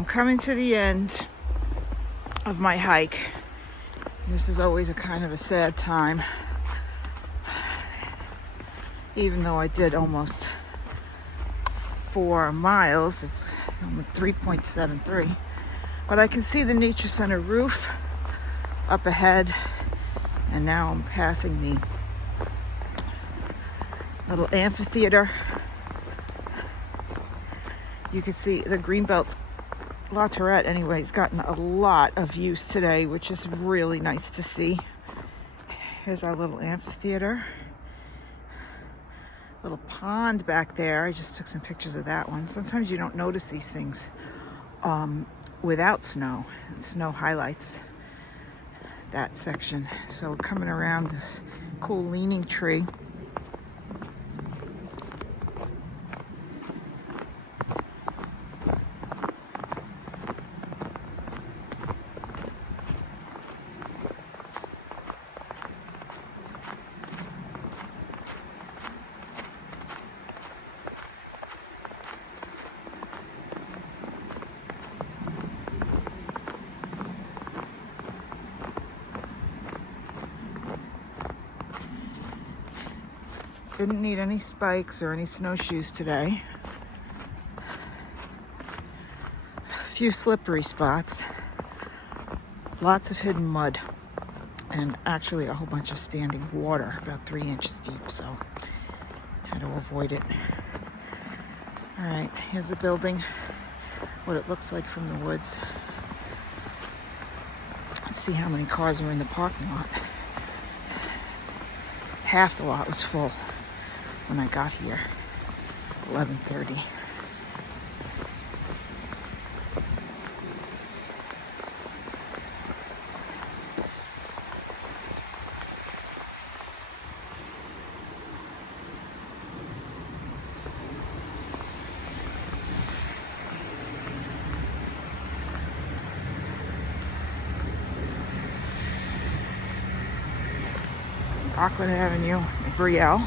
I'm coming to the end of my hike. This is always a kind of a sad time. Even though I did almost 4 miles, it's only 3.73. But I can see the Nature Center roof up ahead, and now I'm passing the little amphitheater. You can see the Greenbelt La Tourette anyway has gotten a lot of use today, which is really nice to see. Here's our little amphitheater. Little pond back there. I just took some pictures of that one. Sometimes you don't notice these things without snow. Snow highlights that section. So we're coming around this cool leaning tree. Didn't need any spikes or any snowshoes today. A few slippery spots. Lots of hidden mud. And actually a whole bunch of standing water, about 3 inches deep, so had to avoid it. All right, here's the building, what it looks like from the woods. Let's see how many cars are in the parking lot. Half the lot was full when I got here, 11:30. Rockland Avenue, Brielle.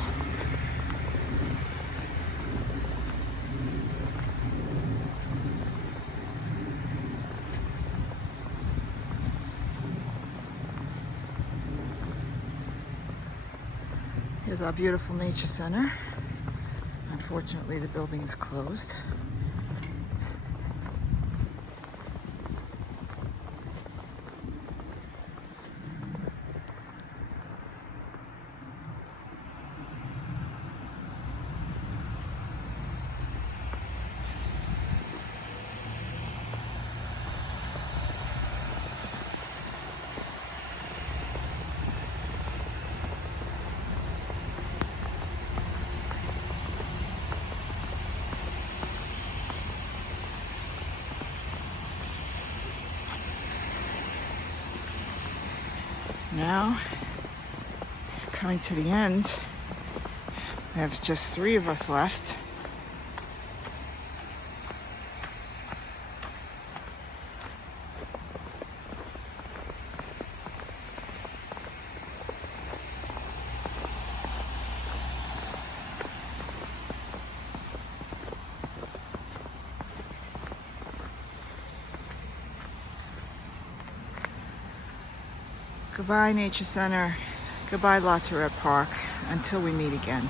Here's our beautiful nature center. Unfortunately, the building is closed. Now, coming to the end, there's just 3 of us left. Goodbye, Nature Center. Goodbye, La Tourette Park. Until we meet again.